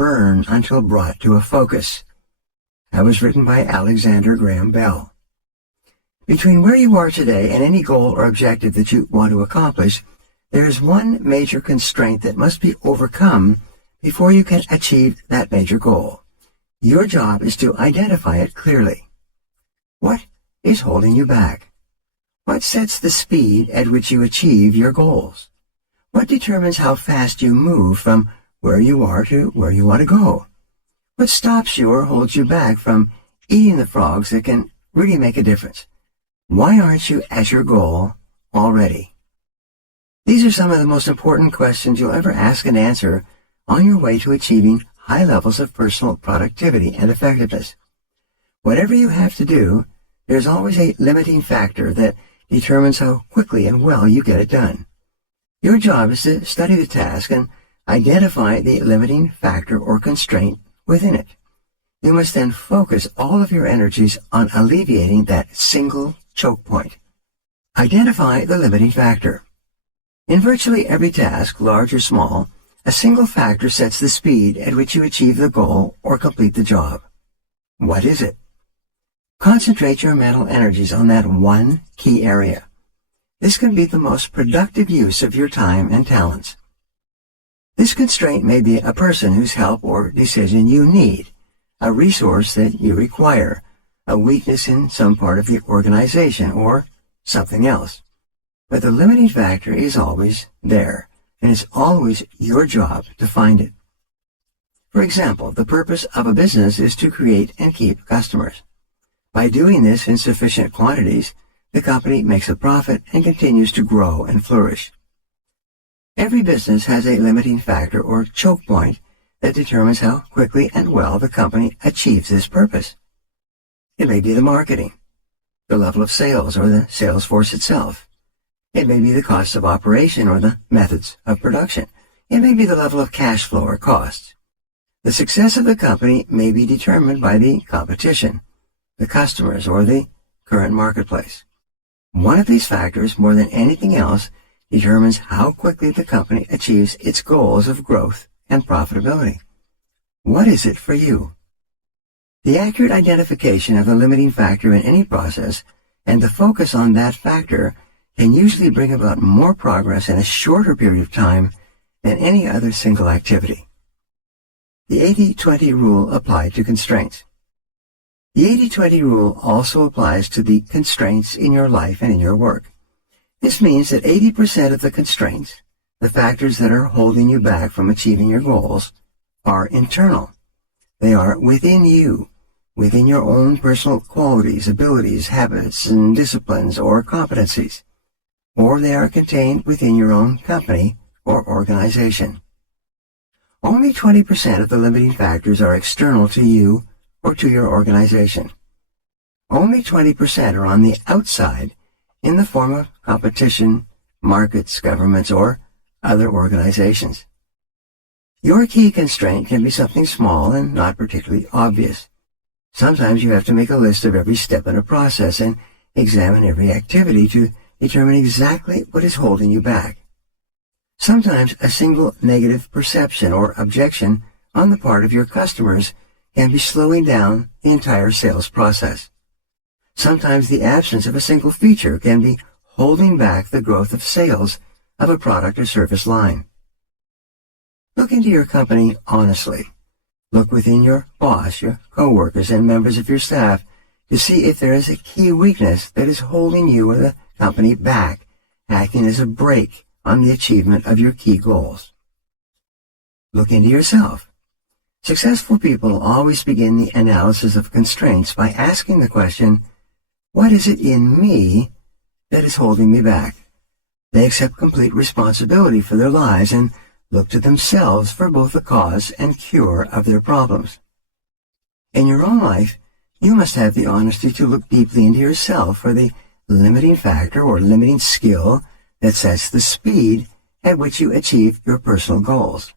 burn until brought to a focus. That was written by Alexander Graham Bell. Between where you are today and any goal or objective that you want to accomplish, there is one major constraint that must be overcome before you can achieve that major goal. Your job is to identify it clearly. What is holding you back? What sets the speed at which you achieve your goals? What determines how fast you move from where you are to where you want to go? What stops you or holds you back from eating the frogs that can really make a difference? Why aren't you at your goal already? These are some of the most important questions you'll ever ask and answer on your way to achieving high levels of personal productivity and effectiveness. Whatever you have to do, there's always a limiting factor that determines how quickly and well you get it done. Your job is to study the task and identify the limiting factor or constraint within it. You must then focus all of your energies on alleviating that single choke point. Identify the limiting factor. In virtually every task, large or small, a single factor sets the speed at which you achieve the goal or complete the job. What is it? Concentrate your mental energies on that one key area. This can be the most productive use of your time and talents. This constraint may be a person whose help or decision you need, a resource that you require, a weakness in some part of the organization, or something else. But the limiting factor is always there, and it's always your job to find it. For example, the purpose of a business is to create and keep customers. By doing this in sufficient quantities, the company makes a profit and continues to grow and flourish. Every business has a limiting factor or choke point that determines how quickly and well the company achieves this purpose. It may be the marketing, the level of sales, or the sales force itself. It may be the cost of operation or the methods of production. It may be the level of cash flow or costs. The success of the company may be determined by the competition, the customers, or the current marketplace. One of these factors, more than anything else, determines how quickly the company achieves its goals of growth and profitability. What is it for you? The accurate identification of the limiting factor in any process and the focus on that factor can usually bring about more progress in a shorter period of time than any other single activity. The 80-20 rule applied to constraints. The 80-20 rule also applies to the constraints in your life and in your work. This means that 80% of the constraints, the factors that are holding you back from achieving your goals, are internal. They are within you, within your own personal qualities, abilities, habits, and disciplines or competencies, or they are contained within your own company or organization. Only 20% of the limiting factors are external to you or to your organization. Only 20% are on the outside in the form of competition, markets, governments, or other organizations. Your key constraint can be something small and not particularly obvious. Sometimes you have to make a list of every step in a process and examine every activity to determine exactly what is holding you back. Sometimes a single negative perception or objection on the part of your customers can be slowing down the entire sales process. Sometimes the absence of a single feature can be holding back the growth of sales of a product or service line. Look into your company honestly. Look within your boss, your coworkers, and members of your staff to see if there is a key weakness that is holding you or the company back, acting as a brake on the achievement of your key goals. Look into yourself. Successful people always begin the analysis of constraints by asking the question, what is it in me that is holding me back? They accept complete responsibility for their lives and look to themselves for both the cause and cure of their problems. In your own life, you must have the honesty to look deeply into yourself for the limiting factor or limiting skill that sets the speed at which you achieve your personal goals.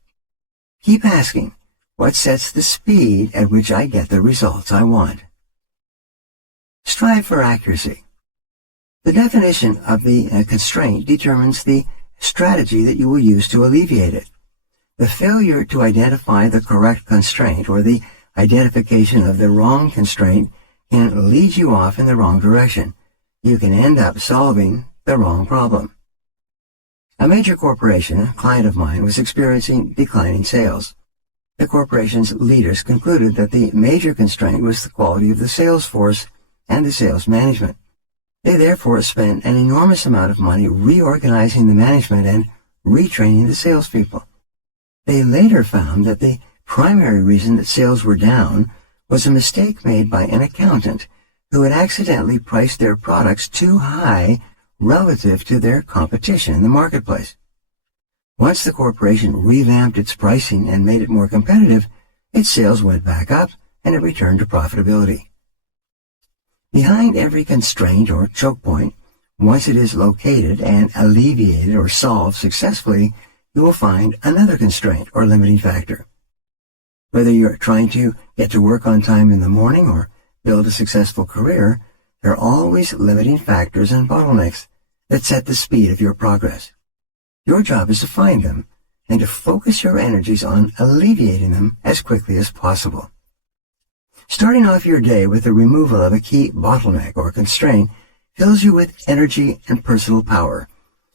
Keep asking, what sets the speed at which I get the results I want? Strive for accuracy. The definition of the constraint determines the strategy that you will use to alleviate it. The failure to identify the correct constraint or the identification of the wrong constraint can lead you off in the wrong direction. You can end up solving the wrong problem. A major corporation, a client of mine, was experiencing declining sales. The corporation's leaders concluded that the major constraint was the quality of the sales force and the sales management. They therefore spent an enormous amount of money reorganizing the management and retraining the salespeople. They later found that the primary reason that sales were down was a mistake made by an accountant who had accidentally priced their products too high relative to their competition in the marketplace. Once the corporation revamped its pricing and made it more competitive, its sales went back up and it returned to profitability. Behind every constraint or choke point, once it is located and alleviated or solved successfully, you will find another constraint or limiting factor. Whether you're trying to get to work on time in the morning or build a successful career, there are always limiting factors and bottlenecks that set the speed of your progress. Your job is to find them and to focus your energies on alleviating them as quickly as possible. Starting off your day with the removal of a key bottleneck or constraint fills you with energy and personal power.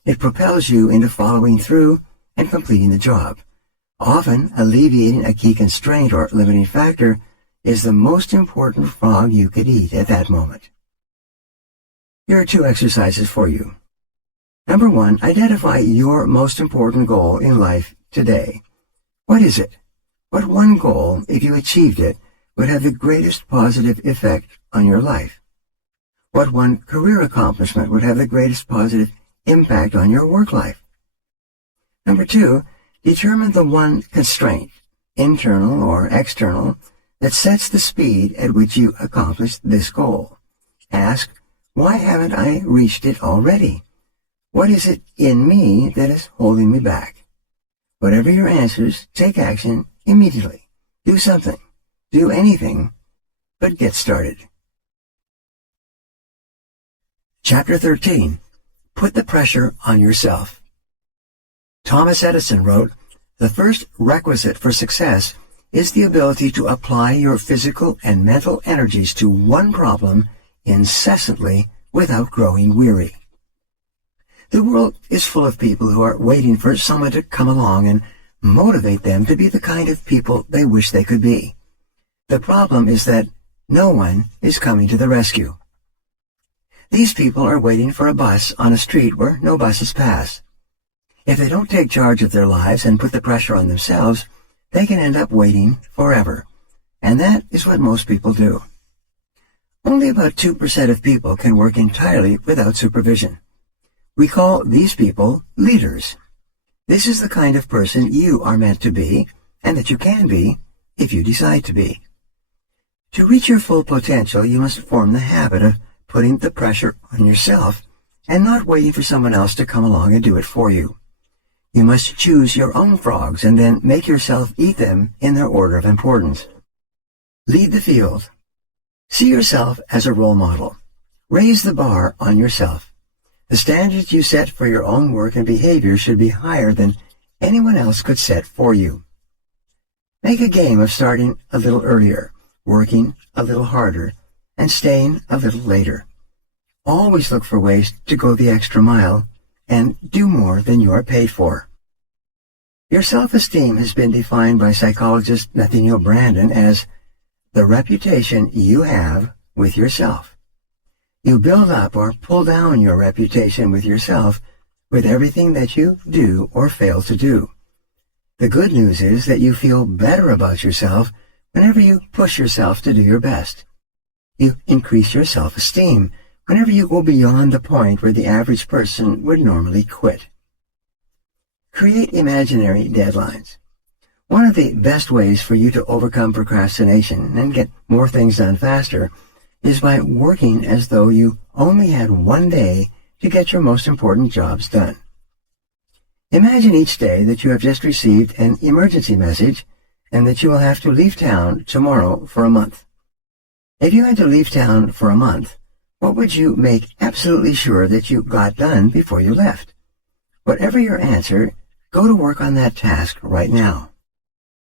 It propels you into following through and completing the job. Often, alleviating a key constraint or limiting factor is the most important frog you could eat at that moment. Here are 2 exercises for you. Number 1, identify your most important goal in life today. What is it? What one goal, if you achieved it, would have the greatest positive effect on your life? What one career accomplishment would have the greatest positive impact on your work life? Number 2, determine the one constraint, internal or external, that sets the speed at which you accomplish this goal. Ask, why haven't I reached it already? What is it in me that is holding me back? Whatever your answers, take action immediately. Do something. Do anything, but get started. Chapter 13. Put the pressure on yourself. Thomas Edison wrote, "The first requisite for success is the ability to apply your physical and mental energies to one problem incessantly without growing weary." The world is full of people who are waiting for someone to come along and motivate them to be the kind of people they wish they could be. The problem is that no one is coming to the rescue. These people are waiting for a bus on a street where no buses pass. If they don't take charge of their lives and put the pressure on themselves, they can end up waiting forever. And that is what most people do. Only about 2% of people can work entirely without supervision. We call these people leaders. This is the kind of person you are meant to be, and that you can be if you decide to be. To reach your full potential, you must form the habit of putting the pressure on yourself and not waiting for someone else to come along and do it for you. You must choose your own frogs and then make yourself eat them in their order of importance. Lead the field. See yourself as a role model. Raise the bar on yourself. The standards you set for your own work and behavior should be higher than anyone else could set for you. Make a game of starting a little earlier, working a little harder, and staying a little later. Always look for ways to go the extra mile and do more than you are paid for. Your self-esteem has been defined by psychologist Nathaniel Branden as the reputation you have with yourself. You build up or pull down your reputation with yourself with everything that you do or fail to do. The good news is that you feel better about yourself whenever you push yourself to do your best. You increase your self-esteem whenever you go beyond the point where the average person would normally quit. Create imaginary deadlines. One of the best ways for you to overcome procrastination and get more things done faster is by working as though you only had one day to get your most important jobs done. Imagine each day that you have just received an emergency message and that you will have to leave town tomorrow for a month. If you had to leave town for a month, what would you make absolutely sure that you got done before you left? Whatever your answer, Go to work on that task right now.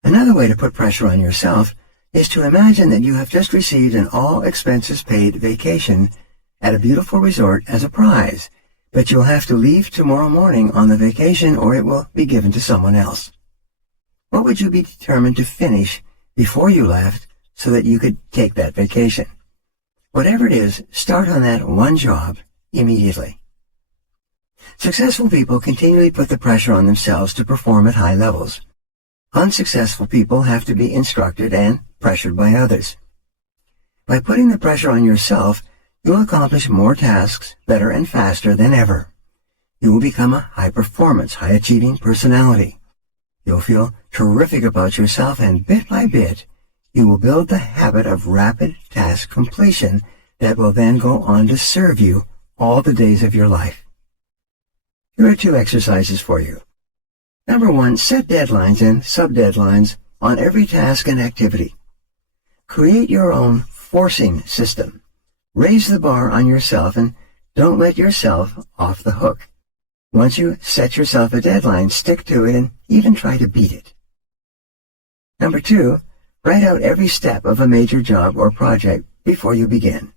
Another way to put pressure on yourself is to imagine that you have just received an all-expenses-paid vacation at a beautiful resort as a prize, but you'll have to leave tomorrow morning on the vacation or it will be given to someone else. What would you be determined to finish before you left so that you could take that vacation? Whatever it is, start on that one job immediately. Successful people continually put the pressure on themselves to perform at high levels. Unsuccessful people have to be instructed and pressured by others. By putting the pressure on yourself, you'll accomplish more tasks better and faster than ever. You will become a high-performance, high-achieving personality. You'll feel terrific about yourself, and bit by bit, you will build the habit of rapid task completion that will then go on to serve you all the days of your life. Here are 2 exercises for you. Number 1, set deadlines and sub-deadlines on every task and activity. Create your own forcing system. Raise the bar on yourself and don't let yourself off the hook. Once you set yourself a deadline, stick to it and even try to beat it. Number 2, write out every step of a major job or project before you begin.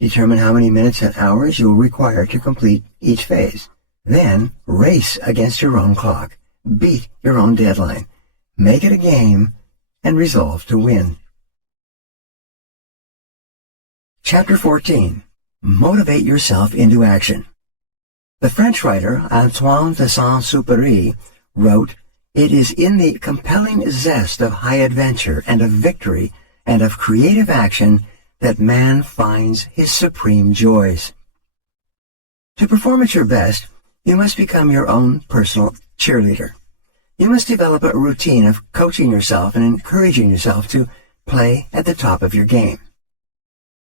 Determine how many minutes and hours you'll require to complete each phase. Then race against your own clock. Beat your own deadline. Make it a game and resolve to win. Chapter 14. Motivate yourself into action. The French writer Antoine de Saint-Exupéry wrote, "It is in the compelling zest of high adventure and of victory and of creative action that man finds his supreme joys." To perform at your best, you must become your own personal cheerleader. You must develop a routine of coaching yourself and encouraging yourself to play at the top of your game.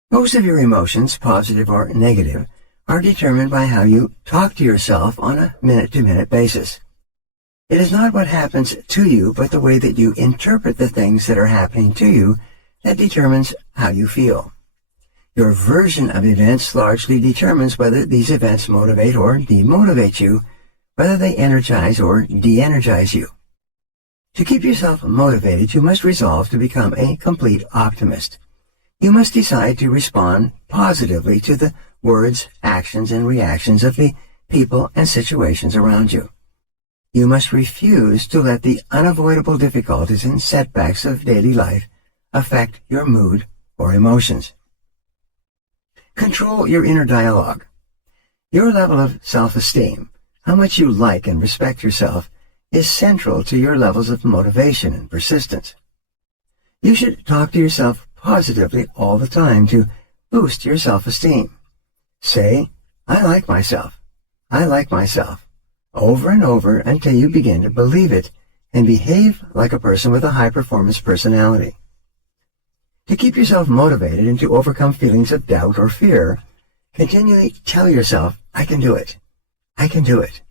Most of your emotions, positive or negative, are determined by how you talk to yourself on a minute-to-minute basis. It is not what happens to you, but the way that you interpret the things that are happening to you that determines how you feel. Your version of events largely determines whether these events motivate or demotivate you, whether they energize or de-energize you. To keep yourself motivated, you must resolve to become a complete optimist. You must decide to respond positively to the words, actions, and reactions of the people and situations around you. You must refuse to let the unavoidable difficulties and setbacks of daily life affect your mood or emotions. Control your inner dialogue. Your level of self-esteem, how much you like and respect yourself, is central to your levels of motivation and persistence. You should talk to yourself positively all the time to boost your self-esteem. Say, "I like myself. I like myself," over and over until you begin to believe it and behave like a person with a high-performance personality. To keep yourself motivated and to overcome feelings of doubt or fear, continually tell yourself, "I can do it. I can do it."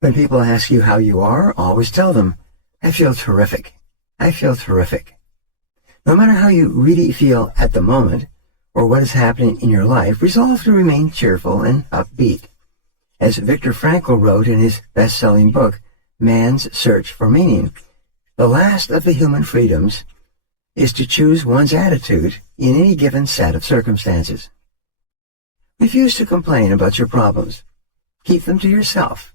When people ask you how you are, always tell them, "I feel terrific. I feel terrific." No matter how you really feel at the moment or what is happening in your life, resolve to remain cheerful and upbeat. As Viktor Frankl wrote in his best-selling book, Man's Search for Meaning, the last of the human freedoms is to choose one's attitude in any given set of circumstances. Refuse to complain about your problems. Keep them to yourself.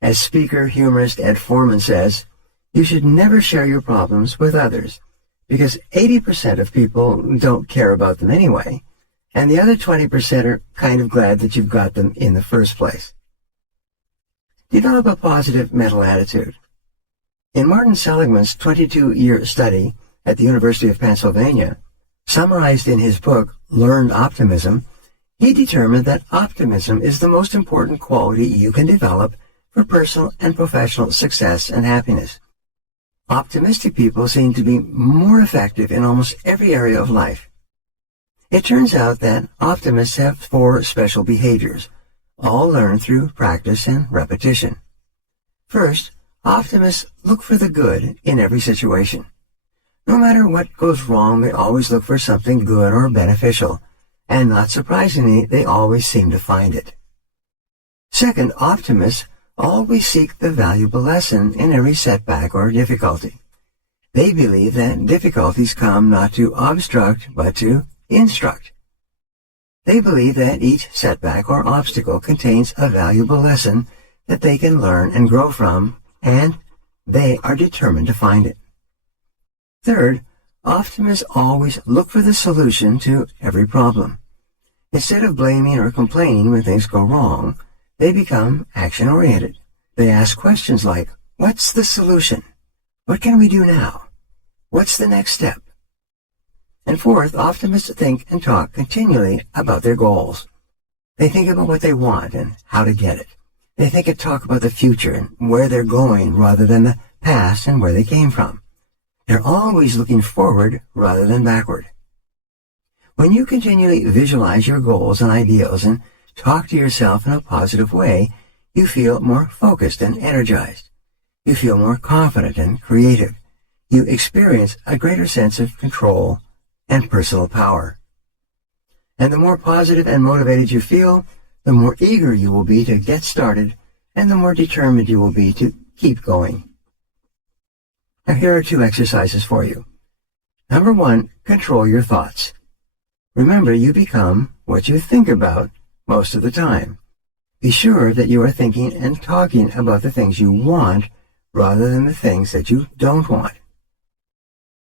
As speaker, humorist Ed Foreman says, you should never share your problems with others, because 80% of people don't care about them anyway, and the other 20% are kind of glad that you've got them in the first place. Develop a positive mental attitude. In Martin Seligman's 22-year study at the University of Pennsylvania, summarized in his book, Learned Optimism, he determined that optimism is the most important quality you can develop for personal and professional success and happiness. Optimistic people seem to be more effective in almost every area of life. It turns out that optimists have 4 special behaviors, all learned through practice and repetition. First, optimists look for the good in every situation. No matter what goes wrong, they always look for something good or beneficial, and not surprisingly, they always seem to find it. Second, optimists always seek the valuable lesson in every setback or difficulty. They believe that difficulties come not to obstruct, but to instruct. They believe that each setback or obstacle contains a valuable lesson that they can learn and grow from, and they are determined to find it. Third, optimists always look for the solution to every problem. Instead of blaming or complaining when things go wrong, they become action-oriented. They ask questions like, what's the solution? What can we do now? What's the next step? And fourth, optimists think and talk continually about their goals. They think about what they want and how to get it. They think and talk about the future and where they're going rather than the past and where they came from. They're always looking forward rather than backward. When you continually visualize your goals and ideals and talk to yourself in a positive way, you feel more focused and energized. You feel more confident and creative. You experience a greater sense of control and personal power. And the more positive and motivated you feel, the more eager you will be to get started, and the more determined you will be to keep going. Now here are 2 exercises for you. Number 1, control your thoughts. Remember, you become what you think about most of the time. Be sure that you are thinking and talking about the things you want rather than the things that you don't want.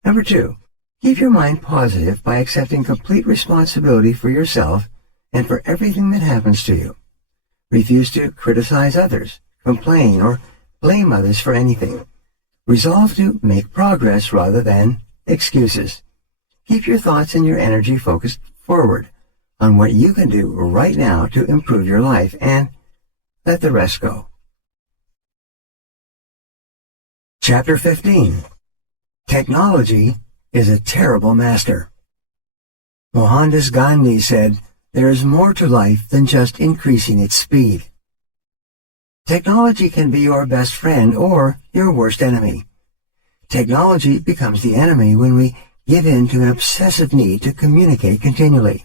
Number 2, keep your mind positive by accepting complete responsibility for yourself and for everything that happens to you. Refuse to criticize others, complain, or blame others for anything. Resolve to make progress rather than excuses. Keep your thoughts and your energy focused forward on what you can do right now to improve your life, and let the rest go. Chapter 15. Technology is a terrible master. Mohandas Gandhi said, "There is more to life than just increasing its speed." Technology can be your best friend or your worst enemy. Technology becomes the enemy when we give in to an obsessive need to communicate continually.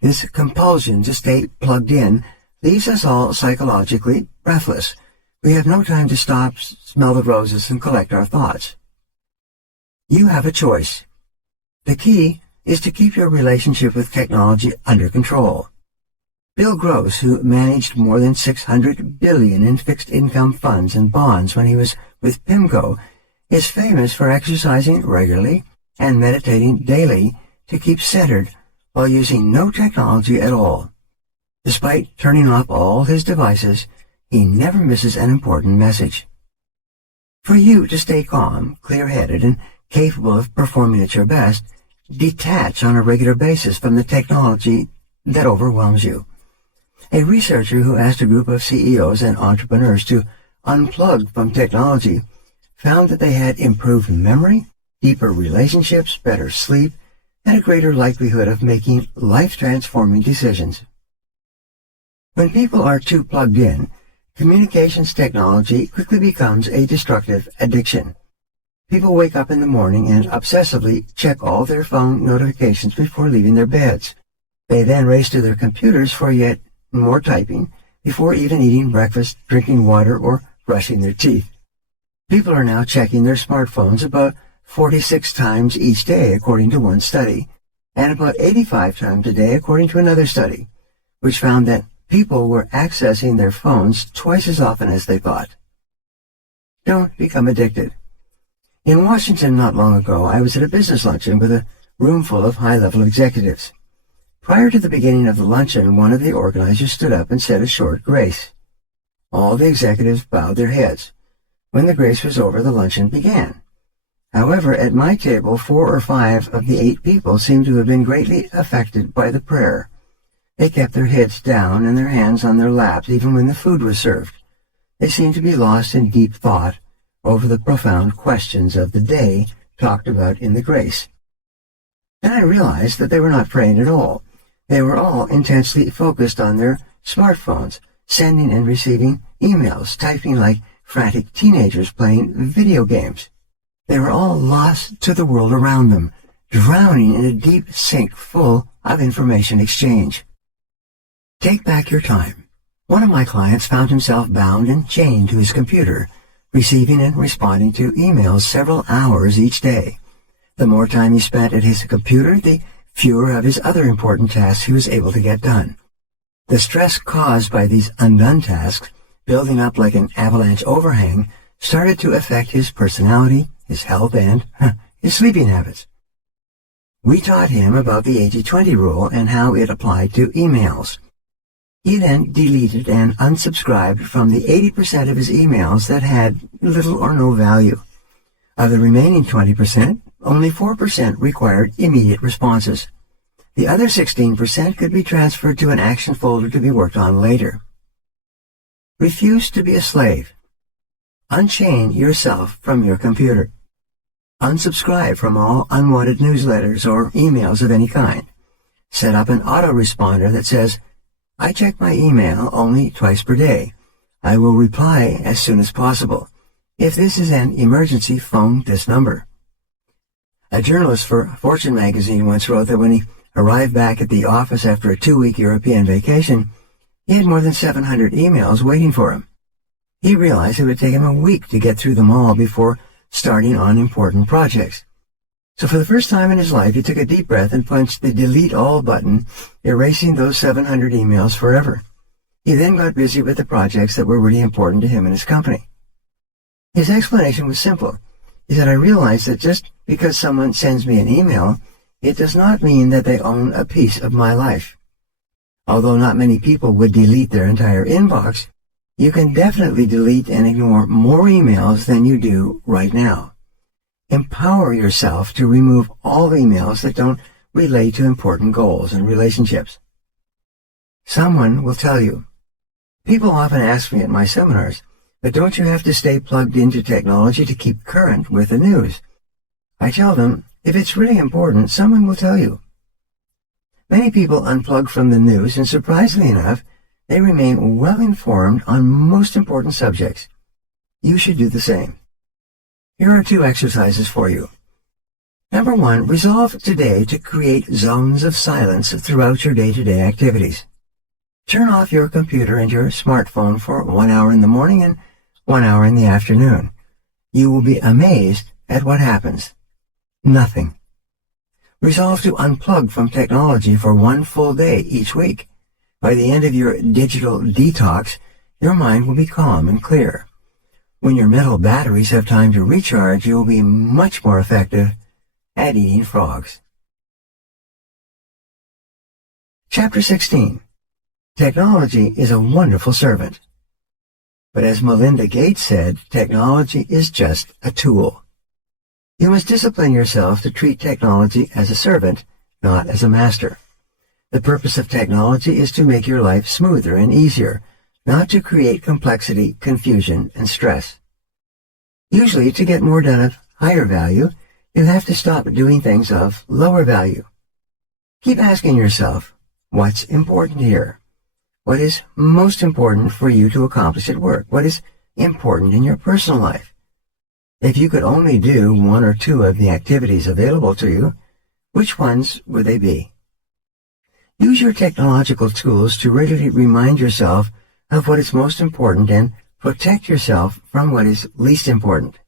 This compulsion to stay plugged in leaves us all psychologically breathless. We have no time to stop, smell the roses, and collect our thoughts. You have a choice. The key is to keep your relationship with technology under control. Bill Gross, who managed more than $600 billion in fixed income funds and bonds when he was with PIMCO, is famous for exercising regularly and meditating daily to keep centered while using no technology at all. Despite turning off all his devices, he never misses an important message. For you to stay calm, clear-headed, and capable of performing at your best, detach on a regular basis from the technology that overwhelms you. A researcher who asked a group of CEOs and entrepreneurs to unplug from technology found that they had improved memory, deeper relationships, better sleep, and a greater likelihood of making life-transforming decisions. When people are too plugged in, communications technology quickly becomes a destructive addiction. People wake up in the morning and obsessively check all their phone notifications before leaving their beds. They then race to their computers for yet more typing before even eating breakfast, drinking water, or brushing their teeth. People are now checking their smartphones about 46 times each day, according to one study, and about 85 times a day, according to another study, which found that people were accessing their phones twice as often as they thought. Don't become addicted. In Washington not long ago, I was at a business luncheon with a room full of high-level executives. Prior to the beginning of the luncheon, one of the organizers stood up and said a short grace. All the executives bowed their heads. When the grace was over, the luncheon began. However, at my table, 4 or 5 of the 8 people seemed to have been greatly affected by the prayer. They kept their heads down and their hands on their laps even when the food was served. They seemed to be lost in deep thought over the profound questions of the day talked about in the grace. Then I realized that they were not praying at all. They were all intensely focused on their smartphones, sending and receiving emails, typing like frantic teenagers playing video games. They were all lost to the world around them, drowning in a deep sink full of information exchange. Take back your time. One of my clients found himself bound and chained to his computer, receiving and responding to emails several hours each day. The more time he spent at his computer, the fewer of his other important tasks he was able to get done. The stress caused by these undone tasks, building up like an avalanche overhang, started to affect his personality, his health, and his sleeping habits. We taught him about the 80-20 rule and how it applied to emails. He then deleted and unsubscribed from the 80% of his emails that had little or no value. Of the remaining 20%, only 4% required immediate responses. The other 16% could be transferred to an action folder to be worked on later. Refuse to be a slave. Unchain yourself from your computer. Unsubscribe from all unwanted newsletters or emails of any kind. Set up an autoresponder that says, "I check my email only twice per day. I will reply as soon as possible. If this is an emergency, phone this number." A journalist for Fortune magazine once wrote that when he arrived back at the office after a 2-week European vacation, he had more than 700 emails waiting for him. He realized it would take him a week to get through them all before starting on important projects. So for the first time in his life, he took a deep breath and punched the delete all button, erasing those 700 emails forever. He then got busy with the projects that were really important to him and his company. His explanation was simple. He said, "I realize that just because someone sends me an email, it does not mean that they own a piece of my life. Although not many people would delete their entire inbox, you can definitely delete and ignore more emails than you do right now. Empower yourself to remove all emails that don't relate to important goals and relationships." Someone will tell you, "People often ask me at my seminars, but don't you have to stay plugged into technology to keep current with the news?" I tell them, if it's really important, someone will tell you. Many people unplug from the news, and surprisingly enough, they remain well-informed on most important subjects. You should do the same. Here are 2 exercises for you. Number 1, resolve today to create zones of silence throughout your day-to-day activities. Turn off your computer and your smartphone for 1 hour in the morning and 1 hour in the afternoon. You will be amazed at what happens. Nothing. Resolve to unplug from technology for 1 full day each week. By the end of your digital detox, your mind will be calm and clear. When your mental batteries have time to recharge, you will be much more effective at eating frogs. Chapter 16. Technology is a wonderful servant. But as Melinda Gates said, technology is just a tool. You must discipline yourself to treat technology as a servant, not as a master. The purpose of technology is to make your life smoother and easier, not to create complexity, confusion, and stress. Usually, to get more done of higher value, you have to stop doing things of lower value. Keep asking yourself, what's important here? What is most important for you to accomplish at work? What is important in your personal life? If you could only do 1 or 2 of the activities available to you, which ones would they be? Use your technological tools to regularly remind yourself of what is most important and protect yourself from what is least important.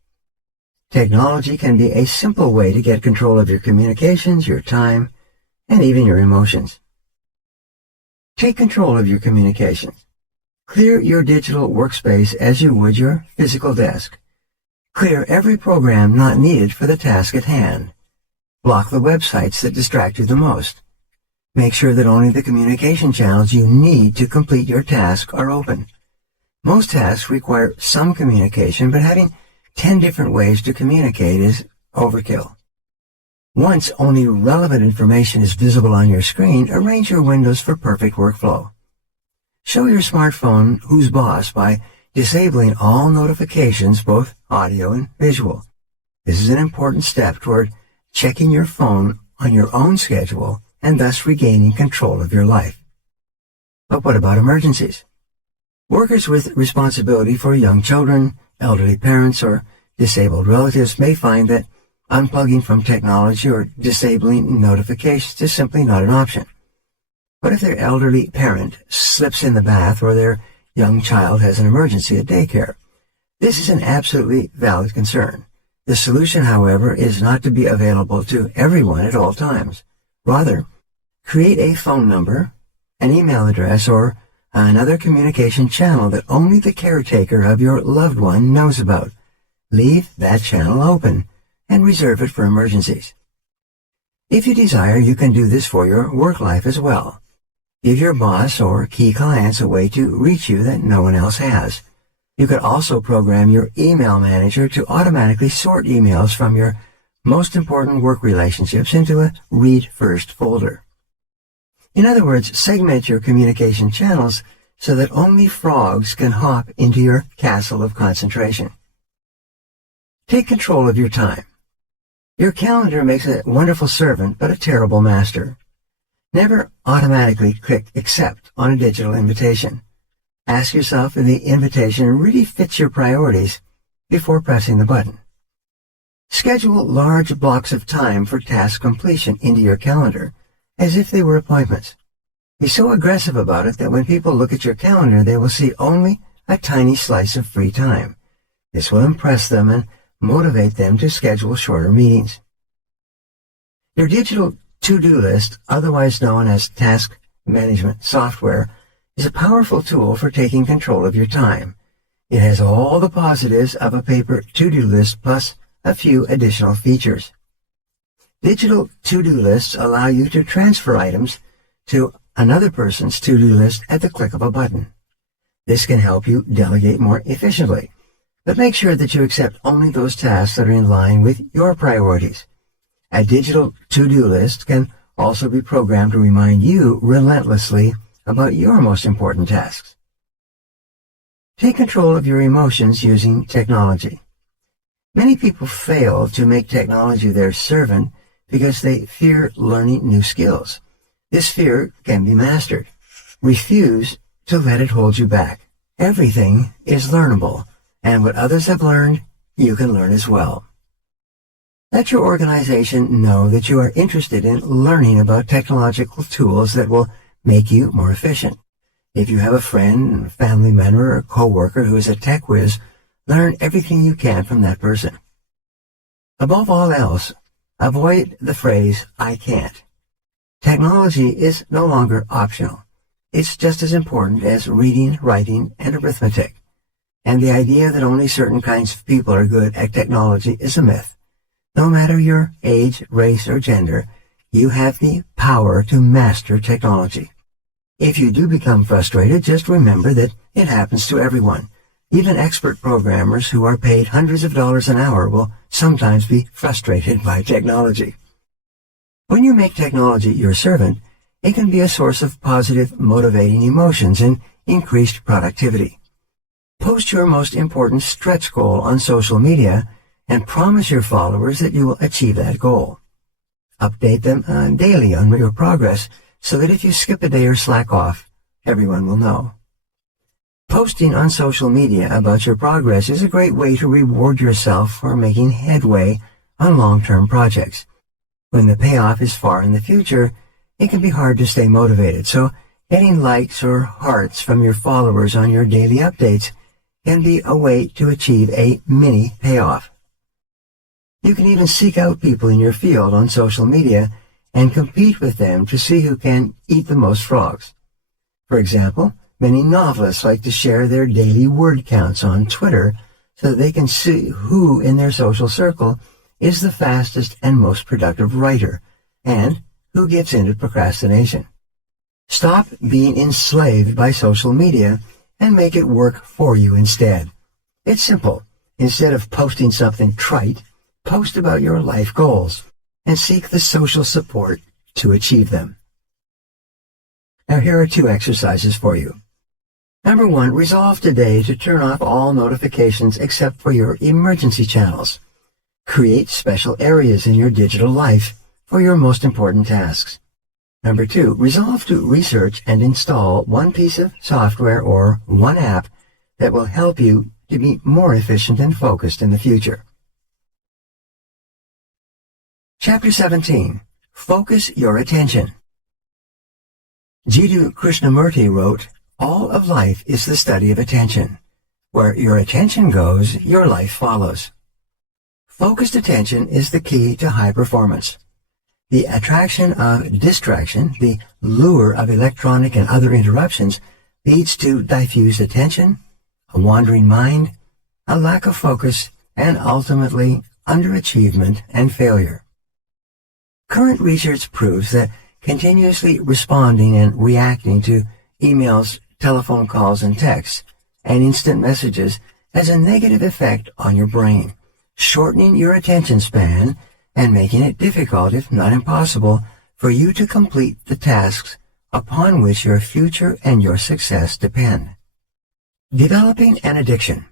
Technology can be a simple way to get control of your communications, your time, and even your emotions. Take control of your communications. Clear your digital workspace as you would your physical desk. Clear every program not needed for the task at hand. Block the websites that distract you the most. Make sure that only the communication channels you need to complete your task are open. Most tasks require some communication, but having 10 different ways to communicate is overkill. Once only relevant information is visible on your screen, arrange your windows for perfect workflow. Show your smartphone who's boss by disabling all notifications, both audio and visual. This is an important step toward checking your phone on your own schedule and thus regaining control of your life. But what about emergencies? Workers with responsibility for young children, elderly parents, or disabled relatives may find that unplugging from technology or disabling notifications is simply not an option. What if their elderly parent slips in the bath or their young child has an emergency at daycare. This is an absolutely valid concern. The solution, however, is not to be available to everyone at all times. Rather, create a phone number, an email address, or another communication channel that only the caretaker of your loved one knows about. Leave that channel open and reserve it for emergencies. If you desire, you can do this for your work life as well. Give your boss or key clients a way to reach you that no one else has. You could also program your email manager to automatically sort emails from your most important work relationships into a read first folder. In other words, segment your communication channels so that only frogs can hop into your castle of concentration. Take control of your time. Your calendar makes a wonderful servant, but a terrible master. Never automatically click accept on a digital invitation. Ask yourself if the invitation really fits your priorities before pressing the button. Schedule large blocks of time for task completion into your calendar as if they were appointments. Be so aggressive about it that when people look at your calendar, they will see only a tiny slice of free time. This will impress them and motivate them to schedule shorter meetings. Your digital to-do list, otherwise known as task management software, is a powerful tool for taking control of your time. It has all the positives of a paper to-do list plus a few additional features. Digital to-do lists allow you to transfer items to another person's to-do list at the click of a button. This can help you delegate more efficiently, but make sure that you accept only those tasks that are in line with your priorities. A digital to-do list can also be programmed to remind you relentlessly about your most important tasks. Take control of your emotions using technology. Many people fail to make technology their servant because they fear learning new skills. This fear can be mastered. Refuse to let it hold you back. Everything is learnable, and what others have learned, you can learn as well. Let your organization know that you are interested in learning about technological tools that will make you more efficient. If you have a friend, family member, or coworker who is a tech whiz, learn everything you can from that person. Above all else, avoid the phrase, "I can't." Technology is no longer optional. It's just as important as reading, writing, and arithmetic. And the idea that only certain kinds of people are good at technology is a myth. No matter your age, race, or gender, you have the power to master technology. If you do become frustrated, just remember that it happens to everyone. Even expert programmers who are paid hundreds of dollars an hour will sometimes be frustrated by technology. When you make technology your servant, it can be a source of positive, motivating emotions and increased productivity. Post your most important stretch goal on social media and promise your followers that you will achieve that goal. Update them daily on your progress so that if you skip a day or slack off, everyone will know. Posting on social media about your progress is a great way to reward yourself for making headway on long-term projects. When the payoff is far in the future, it can be hard to stay motivated, so getting likes or hearts from your followers on your daily updates can be a way to achieve a mini payoff. You can even seek out people in your field on social media and compete with them to see who can eat the most frogs. For example, many novelists like to share their daily word counts on Twitter so that they can see who in their social circle is the fastest and most productive writer, and who gets into procrastination. Stop being enslaved by social media and make it work for you instead. It's simple. Instead of posting something trite, post about your life goals and seek the social support to achieve them. Now here are 2 exercises for you. Number 1, resolve today to turn off all notifications except for your emergency channels. Create special areas in your digital life for your most important tasks. Number 2, resolve to research and install one piece of software or one app that will help you to be more efficient and focused in the future. Chapter 17. Focus your attention. Jiddu Krishnamurti wrote, All of life is the study of attention. Where your attention goes, your life follows. Focused attention is the key to high performance. The attraction of distraction, the lure of electronic and other interruptions, leads to diffused attention, a wandering mind, a lack of focus, and ultimately underachievement and failure. Current research proves that continuously responding and reacting to emails, telephone calls, and texts, and instant messages has a negative effect on your brain, shortening your attention span and making it difficult, if not impossible, for you to complete the tasks upon which your future and your success depend. Developing an addiction.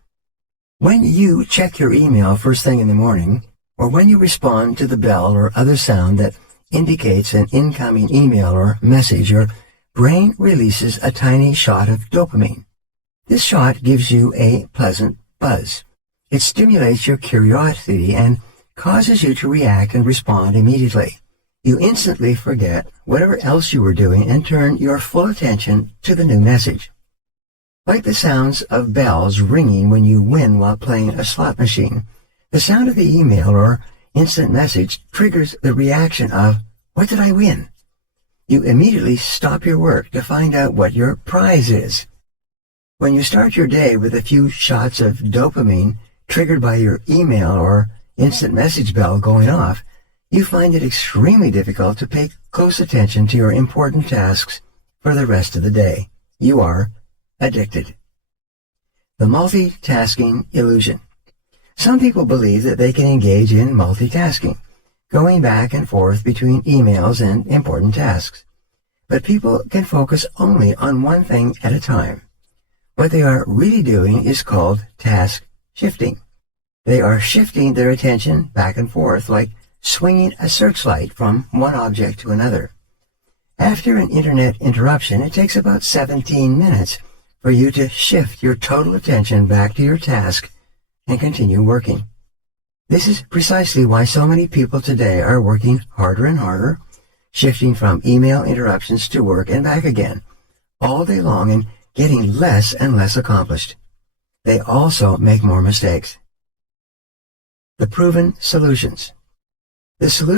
When you check your email first thing in the morning, or when you respond to the bell or other sound that indicates an incoming email or message, your brain releases a tiny shot of dopamine. This shot gives you a pleasant buzz. It stimulates your curiosity and causes you to react and respond immediately. You instantly forget whatever else you were doing and turn your full attention to the new message. Like the sounds of bells ringing when you win while playing a slot machine, the sound of the email or instant message triggers the reaction of, "What did I win?" You immediately stop your work to find out what your prize is. When you start your day with a few shots of dopamine triggered by your email or instant message bell going off, you find it extremely difficult to pay close attention to your important tasks for the rest of the day. You are addicted. The multitasking illusion. Some people believe that they can engage in multitasking, going back and forth between emails and important tasks. But people can focus only on one thing at a time. What they are really doing is called task shifting. They are shifting their attention back and forth like swinging a searchlight from one object to another. After an internet interruption, it takes about 17 minutes for you to shift your total attention back to your task and continue working. This is precisely why so many people today are working harder and harder, shifting from email interruptions to work and back again, all day long and getting less and less accomplished. They also make more mistakes. The proven solutions. The solution